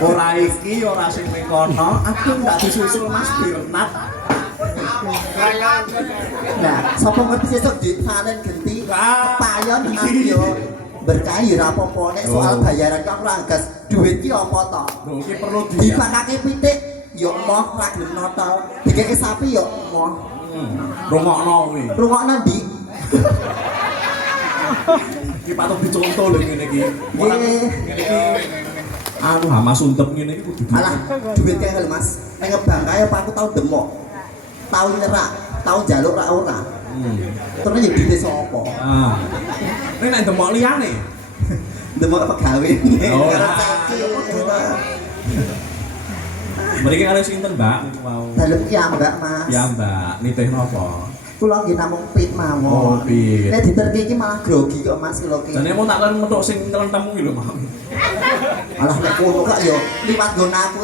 Ora iki ora sing ning kono, aku ndak disusul Mas Birnat. Nah, sapa ngerti sesuk ditalen genti payon nang yo berkah yo ora apa-apa nek soal bayaran kok ora gas duit ki apa to? Lho iki perlu dipakake pitik yo moh ra gelem notol. Dikeke sapi yo moh. Rungokno kuwi. Rungokno ndi? Iki patut dicontoh lho ngene iki. Ora ngene iki anu hama suntep ngene iki kudu. Alah, duit kae lho Mas. Nek ngebang kae apa aku tau demok. Tau nyerak, tau njaluk ra ora. Terus yo duit sapa? Ah. Nek demok liyane. Demok pegawe. Ora. Mriki kali sinten, Mbak? Mau. Dalem ki ambak, Mas. Ya, Mbak. Nitih napa? Kula nggih namung pit mawon. Oh, pit. Nek diterke iki malah grogi kok Mas kula ki. Jane mau tak kan metuk sing ntelentemu iki lho, Mas. Alah nek kono kok yo liwat nggon aku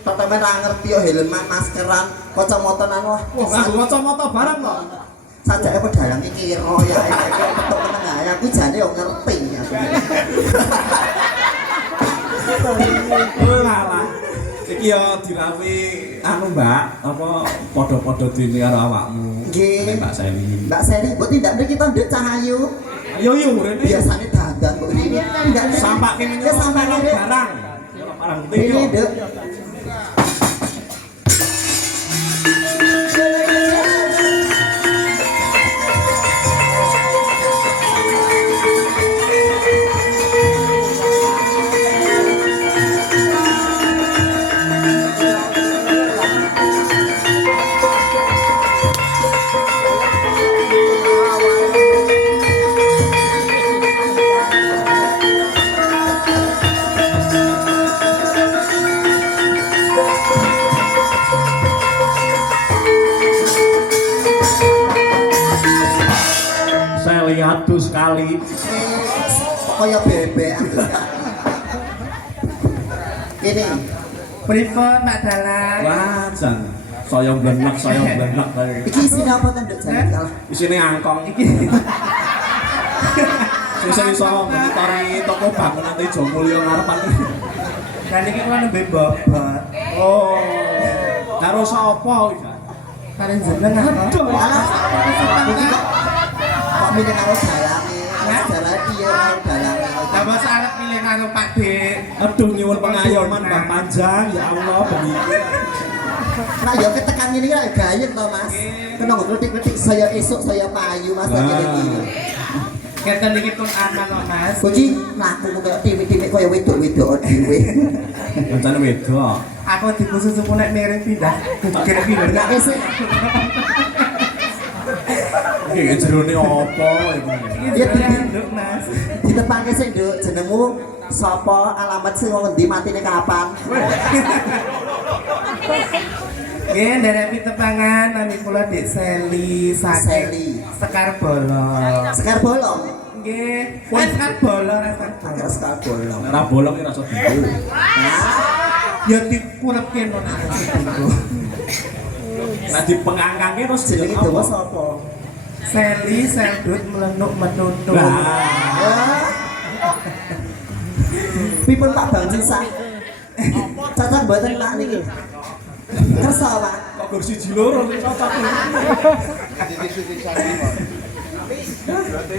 tetemen ra ngerti yo helman, maskeran, kacamata nang wah. Nganggo kacamata barang kok. Sajake pedalang iki kira ya metuk meneng ae aku jane yo ngerti aku. Ora. Iki yo dirawi anu Mbak, apa padha-padha dene karo awakmu. Nggih. Mbak Seli. Mbak Seli mbok tindak mriki to Nduk Cahayu. Ayo yo rene. Biasane dandan kok ini. Ndak Sampake ya sampake barang. Barang penting ini yo. Nduk. Saya lihat tuh sekali. Kaya bebek. Ini Pripun Pak Dalang? Wah, jan saya blenek kaya. iki isine apa to Nduk Cahayu? Isine angkong. Iki Sing iso monitori toko bangunan Tejo Mulya ngarepan. kan iki kula nembe bobot. Oh. Karo sapa iki? Karen jenengan. Aduh. Malah kok milih karo dalange. Dalan piye karo dalange. Lah masa arep pilih karo Pak Dik. Aduh nyuwun pengayoman Mbah Panjang ya Allah begini. Nah ya ketekan ngene ya gayeng to Mas. Kena ngkritik-kritik saya esuk saya payu Mas tak ngene iki. Keten iki pun aman kok Mas. Kok iki laku kok timik-timik kaya wedok-wedok dhewe. Rencana wedok. Aku dikusus-susu nek miring pindah. Kira-kira Enggak esuk. Iki jerone apa iku? Iki jenengan Nduk Mas. Ditepake sik Nduk jenengmu sapa alamat sing wong endi matine kapan. Nggih, nderek pitepangan nami kula Dik Seli saking Seli. Sekar Bolong. Sekar bolong. Nggih, Sekar Bolong rasane. Agak sekar bolong. Ora bolong iki rasa dulu. Ya dipurepke non aku itu. Nah dipengangkangke terus Jenenge apa? dawa sapa? Seli seldut melenuk menutup. Lah. Pipun Pak Bang Sisa. Cocok mboten Pak niki. Kersa Pak. Kok kursi jiloro cocok.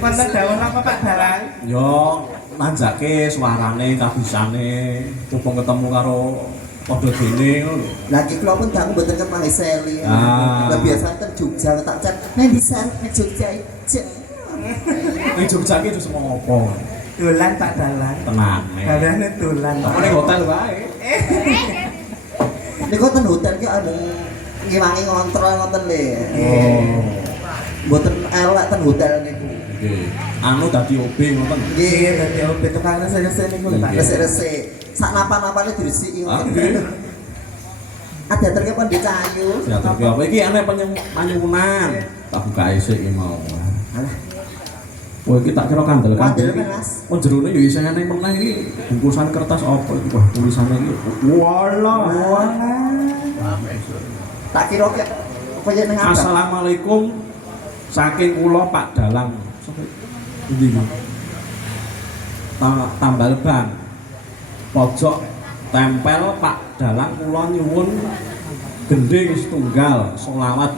Wonten dawuh apa Pak Dalang? Yo manjake suarane kabisane mumpung ketemu karo padha dene ngono lho. Lah iki kula pun dangu mboten kepangi Seli. Ah. Lah biasa ten Jogja tak chat. Nek di Sel nek Jogja ijek. Ning Jogja iki terus mau ngopo? Dolan Pak Dalang. Tenan. Gaweane dolan. Apa ning hotel wae? Niku ten hotel ki ada ngiwangi ngontrol ngoten le. Oh. Mboten elek ten hotel niku. Nggih. Anu dadi OB ngoten. Nggih, Dadi opo tukang resik-resik niku lho Pak. resik-resik. Sak napa-napane diresiki Ah, ngoten. nggih. Ada terke Nduk Cahayu. Teater ki apa iki aneh penyuwunan. Tak buka isik iki mau. Alah, Oh iki tak kira kandel Kandel, iki. Mas. Oh jerone yo isine meneh iki bungkusan kertas apa iki? Wah, tulisane iki. Walah. tak kira ki kaya ning apa? Assalamualaikum saking kula Pak Dalang. Endi iki? Tambal ban. Pojok tempel Pak Dalang kula nyuwun gending setunggal selawat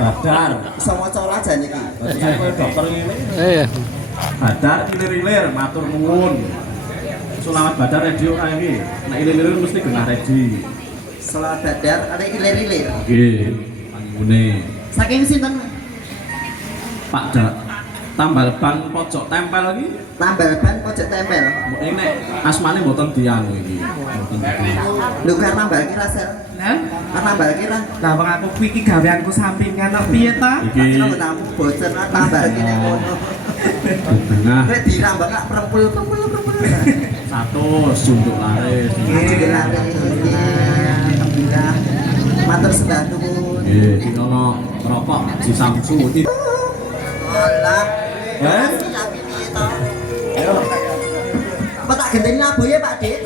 Badar. Iso maca raja niki. Saya dokter ngene. Badar ilir-ilir matur nuwun. Selawat Badar radio kae iki. Nek ilir-ilir mesti genah ready. Selawat Badar ada ilir-ilir. Nggih, panjenengane. Saking sinten? Pak tambal ban pojok tempel iki. Tambal ban pojok tempel. Ini nek asmane mboten dianu iki. Mboten dianu. Lho kan tambal kira sel. Lah, Kan tambal kira. lah wong aku kuwi iki gaweanku sampingan kok piye ta? Iki Aku namu bocor tambal kene ngono. tengah Nek dirambah kak perempul. 100 junduk laris. Alhamdulillah. Alhamdulillah. Matur sembah nuwun. Nggih, dinono rokok si Samsu. Allah. Eh? Ayo. Apa tak gendeng laboe Pak Dik?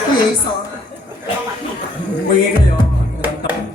Aku ya iso. Wingi ke yo genteng.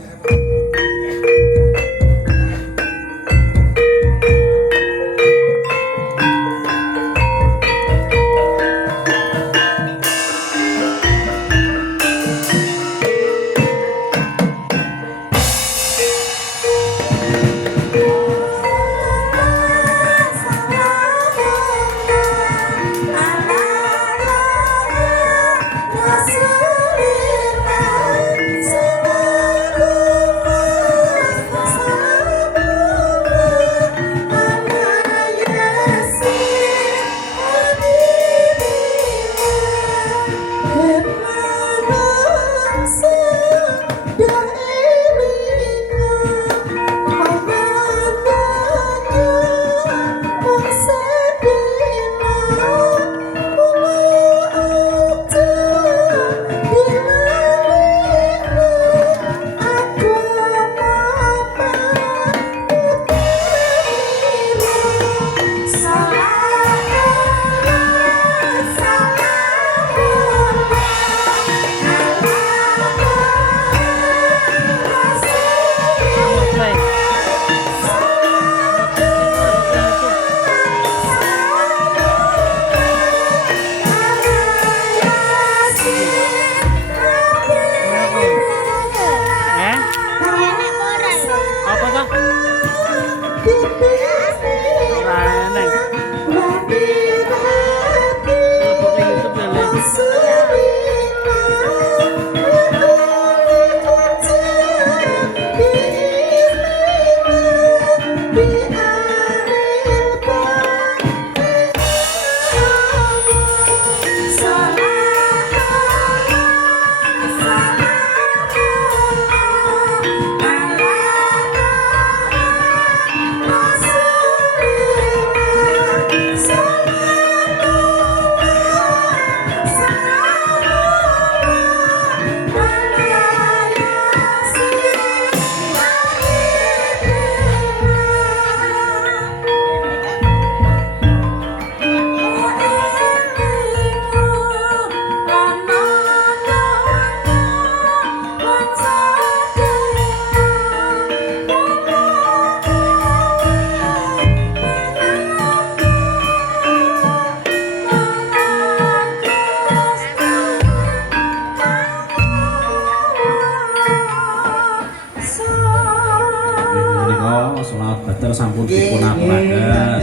Selawat Badar sampun dipun aturaken.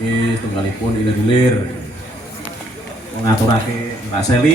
Nggih, tunggalipun ilir-ilir ngaturake Mbak Seli.